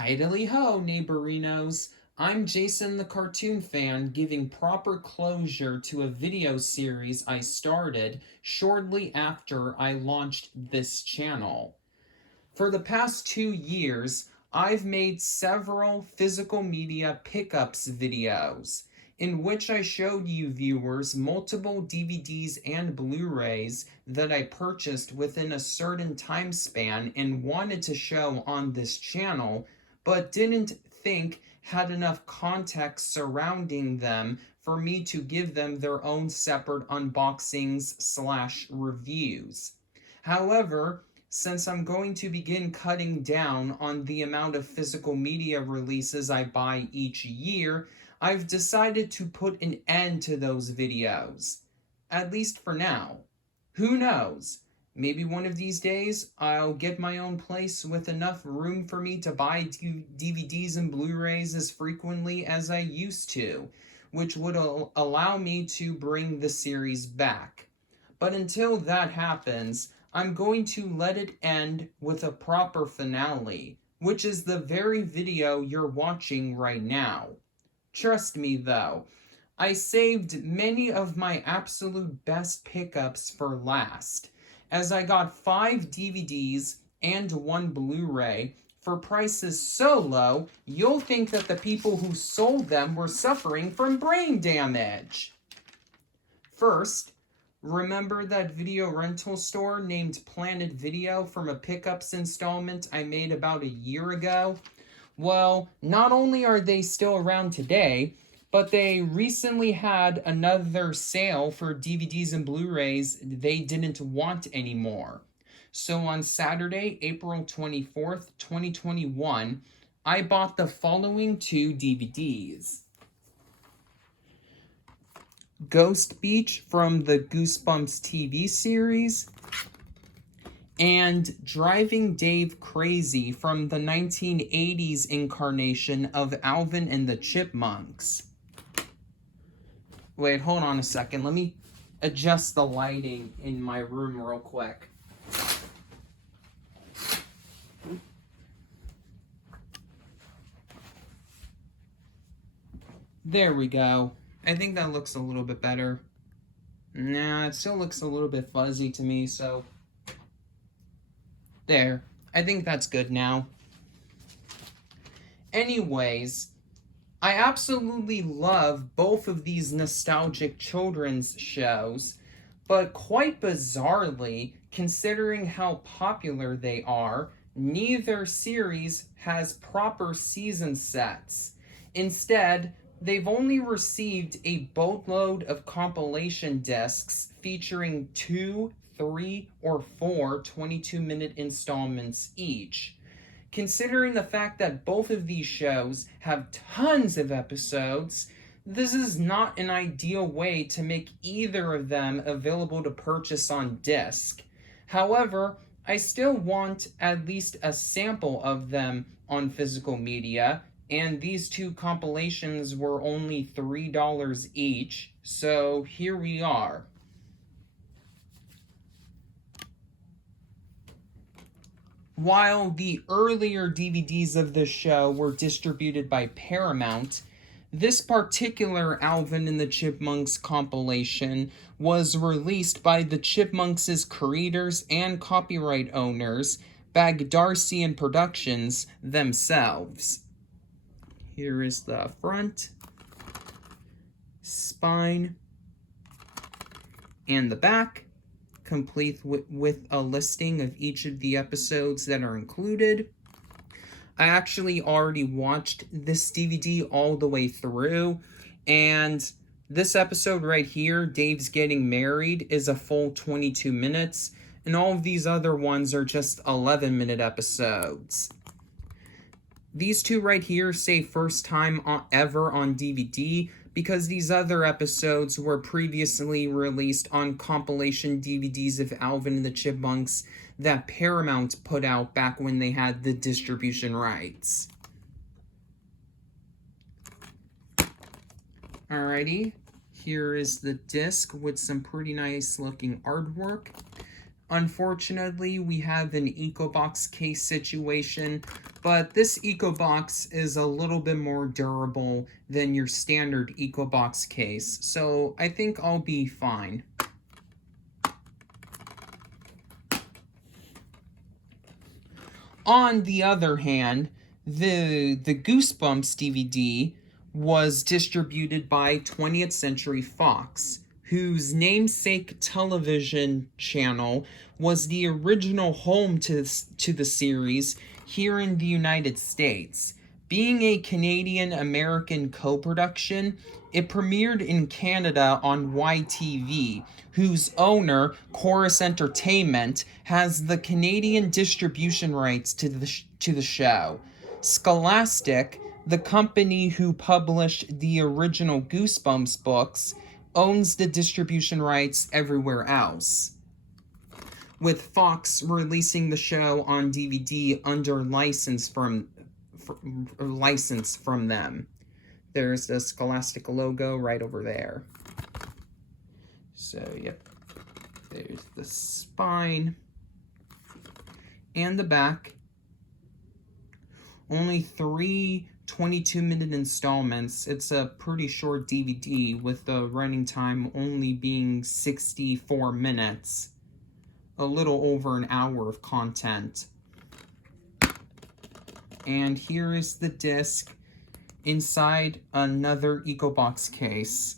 Hidely ho, neighborinos. I'm Jason the Cartoon Fan, giving proper closure to a video series I started shortly after I launched this channel. For the past 2 years, I've made several physical media pickups videos in which I showed you viewers multiple DVDs and Blu-rays that I purchased within a certain time span and wanted to show on this channel, but didn't think had enough context surrounding them for me to give them their own separate unboxings/reviews. However, since I'm going to begin cutting down on the amount of physical media releases I buy each year, I've decided to put an end to those videos. At least for now. Who knows? Maybe one of these days I'll get my own place with enough room for me to buy DVDs and Blu-rays as frequently as I used to, which would allow me to bring the series back. But until that happens, I'm going to let it end with a proper finale, which is the very video you're watching right now. Trust me though, I saved many of my absolute best pickups for last, as I got 5 DVDs and 1 Blu-ray for prices so low you'll think that the people who sold them were suffering from brain damage. First, remember that video rental store named Planet Video from a pickups installment I made about a year ago? Well, not only are they still around today, but they recently had another sale for DVDs and Blu-rays they didn't want anymore. So on Saturday, April 24th, 2021, I bought the following 2 DVDs. Ghost Beach from the Goosebumps TV series, and Driving Dave Crazy from the 1980s incarnation of Alvin and the Chipmunks. Wait, hold on a second. Let me adjust the lighting in my room real quick. There we go. I think that looks a little bit better. Nah, it still looks a little bit fuzzy to me, so there. I think that's good now. Anyways, I absolutely love both of these nostalgic children's shows, but quite bizarrely, considering how popular they are, neither series has proper season sets. Instead, they've only received a boatload of compilation discs featuring 2, 3, or 4 22-minute installments each. Considering the fact that both of these shows have tons of episodes, this is not an ideal way to make either of them available to purchase on disc. However, I still want at least a sample of them on physical media, and these 2 compilations were only $3 each, so here we are. While the earlier DVDs of this show were distributed by Paramount, this particular Alvin and the Chipmunks compilation was released by the Chipmunks' creators and copyright owners, Bagdarcian Productions, themselves. Here is the front, spine, and the back, complete with a listing of each of the episodes that are included. I actually already watched this DVD all the way through, and this episode right here, Dave's Getting Married, is a full 22 minutes, and all of these other ones are just 11-minute episodes. These 2 right here say first time ever on DVD because these other episodes were previously released on compilation DVDs of Alvin and the Chipmunks that Paramount put out back when they had the distribution rights. Alrighty, here is the disc with some pretty nice looking artwork. Unfortunately, we have an EcoBox case situation, but this EcoBox is a little bit more durable than your standard EcoBox case, so I think I'll be fine. On the other hand, the Goosebumps DVD was distributed by 20th Century Fox, whose namesake television channel was the original home to the series here in the United States. Being a Canadian-American co-production, it premiered in Canada on YTV, whose owner, Chorus Entertainment, has the Canadian distribution rights to the show. Scholastic, the company who published the original Goosebumps books, owns the distribution rights everywhere else, with Fox releasing the show on DVD under license from them. There's the Scholastic logo right over there. So, yep. There's the spine and the back. Only 3 22-minute installments. It's a pretty short DVD with the running time only being 64 minutes. A little over an hour of content. And here is the disc inside another EcoBox case.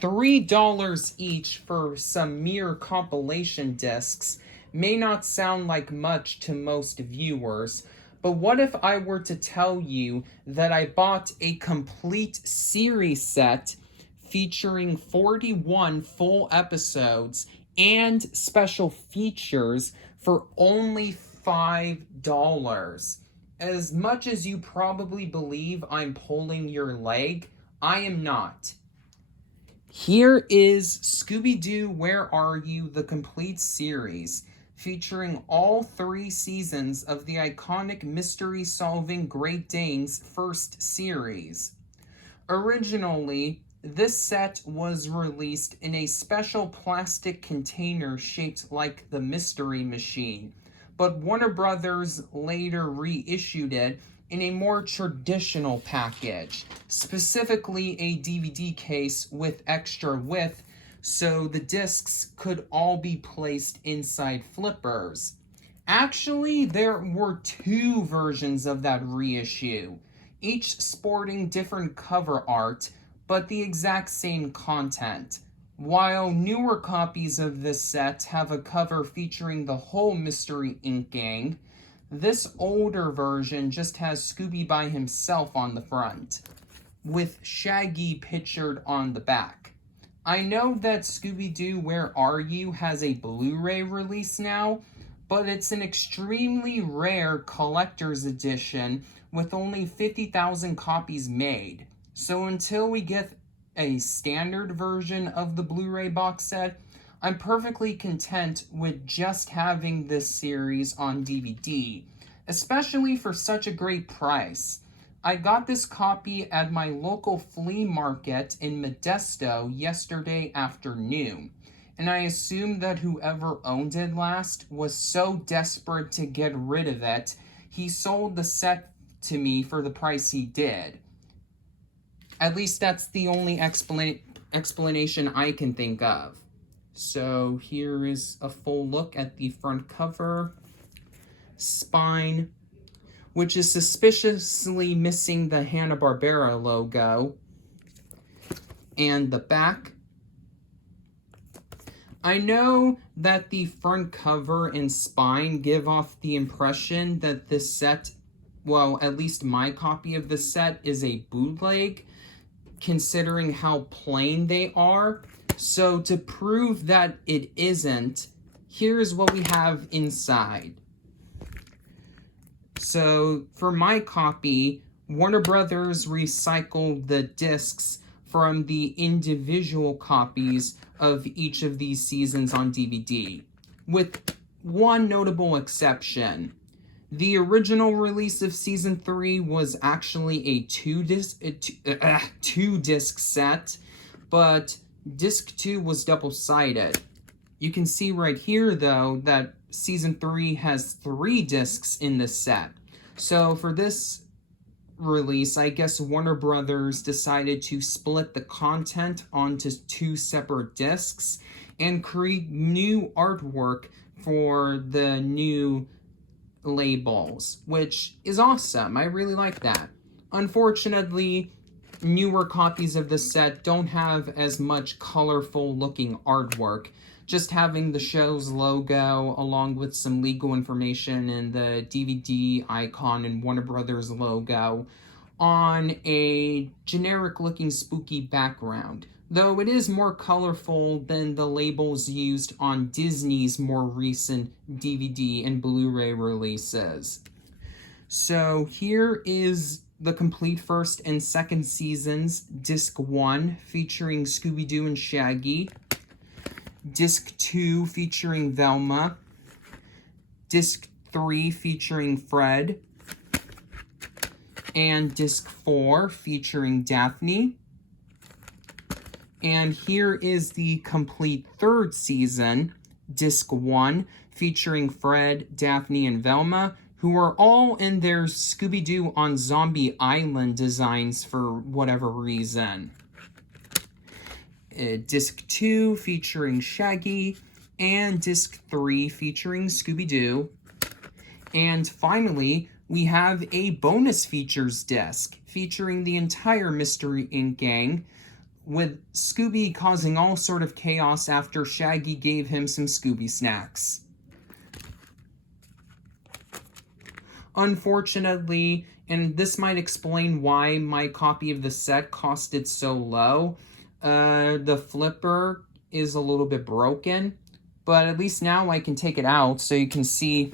$3 each for some mere compilation discs may not sound like much to most viewers, but what if I were to tell you that I bought a complete series set featuring 41 full episodes and special features for only $5? As much as you probably believe I'm pulling your leg, I am not. Here is Scooby-Doo, Where Are You? The complete series, featuring all 3 seasons of the iconic mystery-solving Great Dane's first series. Originally, this set was released in a special plastic container shaped like the Mystery Machine, but Warner Brothers later reissued it in a more traditional package, specifically a DVD case with extra width, so the discs could all be placed inside flippers. Actually, there were 2 versions of that reissue, each sporting different cover art, but the exact same content. While newer copies of this set have a cover featuring the whole Mystery Inc. gang, this older version just has Scooby by himself on the front, with Shaggy pictured on the back. I know that Scooby-Doo, Where Are You? Has a Blu-ray release now, but it's an extremely rare collector's edition with only 50,000 copies made. So until we get a standard version of the Blu-ray box set, I'm perfectly content with just having this series on DVD, especially for such a great price. I got this copy at my local flea market in Modesto yesterday afternoon, and I assume that whoever owned it last was so desperate to get rid of it, he sold the set to me for the price he did. At least that's the only explanation I can think of. So here is a full look at the front cover, spine, which is suspiciously missing the Hanna-Barbera logo, and the back. I know that the front cover and spine give off the impression that this set, well, at least my copy of the set, is a bootleg, considering how plain they are. So to prove that it isn't, here's what we have inside. So for my copy, Warner Brothers recycled the discs from the individual copies of each of these seasons on DVD, with one notable exception. The original release of season 3 was actually a two disc set, but disc 2 was double-sided. You can see right here, though, that season 3 has 3 discs in this set. So for this release, I guess Warner Brothers decided to split the content onto 2 separate discs and create new artwork for the new labels, which is awesome. I really like that. Unfortunately, newer copies of the set don't have as much colorful looking artwork. Just having the show's logo along with some legal information and the DVD icon and Warner Brothers logo on a generic looking spooky background, though it is more colorful than the labels used on Disney's more recent DVD and Blu-ray releases. So here is the complete first and second seasons, Disc 1 featuring Scooby-Doo and Shaggy, Disc 2 featuring Velma, Disc 3 featuring Fred, and Disc 4 featuring Daphne. And here is the complete third season, Disc 1, featuring Fred, Daphne, and Velma, who are all in their Scooby-Doo on Zombie Island designs for whatever reason. Disc 2 featuring Shaggy, and Disc 3 featuring Scooby-Doo. And finally, we have a bonus features disc featuring the entire Mystery Inc. gang, with Scooby causing all sort of chaos after Shaggy gave him some Scooby snacks. Unfortunately, and this might explain why my copy of the set costed so low, the flipper is a little bit broken, but at least now I can take it out so you can see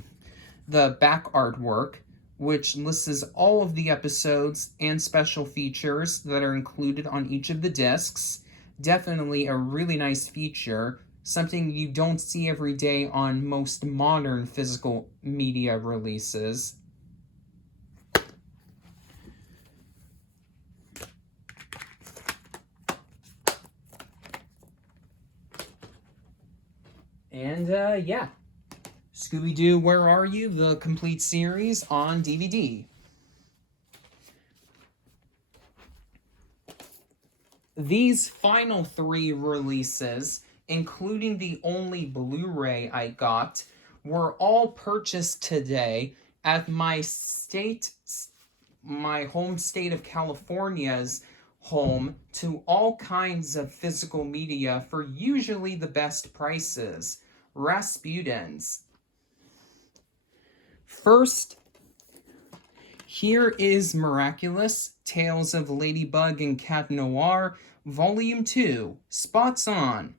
the back artwork, which lists all of the episodes and special features that are included on each of the discs. Definitely a really nice feature, something you don't see every day on most modern physical media releases. And yeah. Scooby-Doo, Where Are You? The complete series on DVD. These final 3 releases, including the only Blu-ray I got, were all purchased today at my home state of California's home to all kinds of physical media for usually the best prices. Rasputin's. First, here is Miraculous, Tales of Ladybug and Cat Noir, Volume 2, Spots On.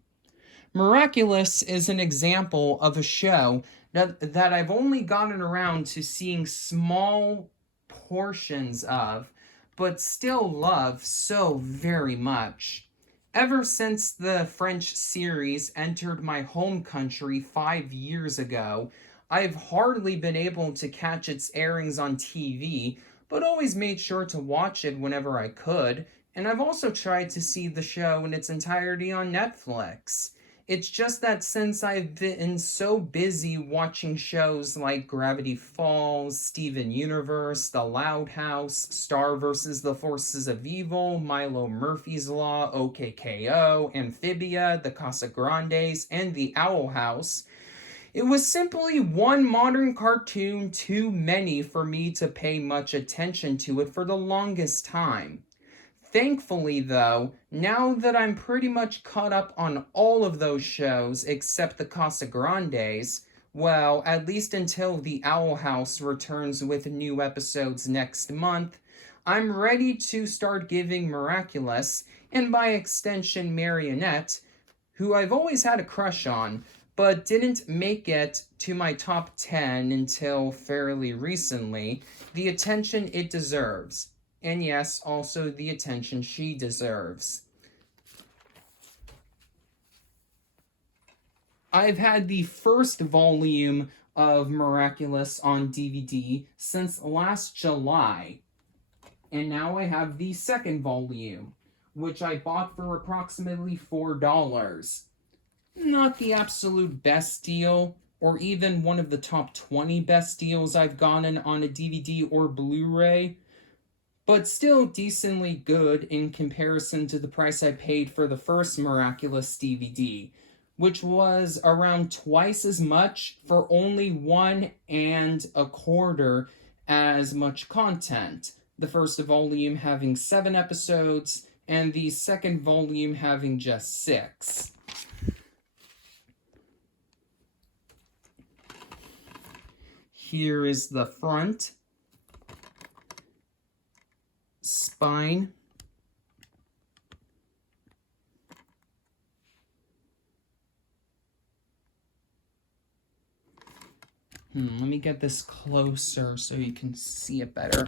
Miraculous is an example of a show that I've only gotten around to seeing small portions of, but still love so very much. Ever since the French series entered my home country 5 years ago, I've hardly been able to catch its airings on TV, but always made sure to watch it whenever I could, and I've also tried to see the show in its entirety on Netflix. It's just that since I've been so busy watching shows like Gravity Falls, Steven Universe, The Loud House, Star vs. the Forces of Evil, Milo Murphy's Law, OKKO, Amphibia, The Casa Grandes, and The Owl House, it was simply one modern cartoon too many for me to pay much attention to it for the longest time. Thankfully, though, now that I'm pretty much caught up on all of those shows except the Casa Grandes, well, at least until The Owl House returns with new episodes next month, I'm ready to start giving Miraculous, and by extension Marionette, who I've always had a crush on, but didn't make it to my top 10 until fairly recently, the attention it deserves. And yes, also the attention she deserves. I've had the first volume of Miraculous on DVD since last July. And now I have the second volume, which I bought for approximately $4. Not the absolute best deal, or even one of the top 20 best deals I've gotten on a DVD or Blu-ray, but still decently good in comparison to the price I paid for the first Miraculous DVD, which was around twice as much for only 1.25 as much content. The first volume having 7 episodes, and the second volume having just 6. Here is the front, spine, let me get this closer so you can see it better.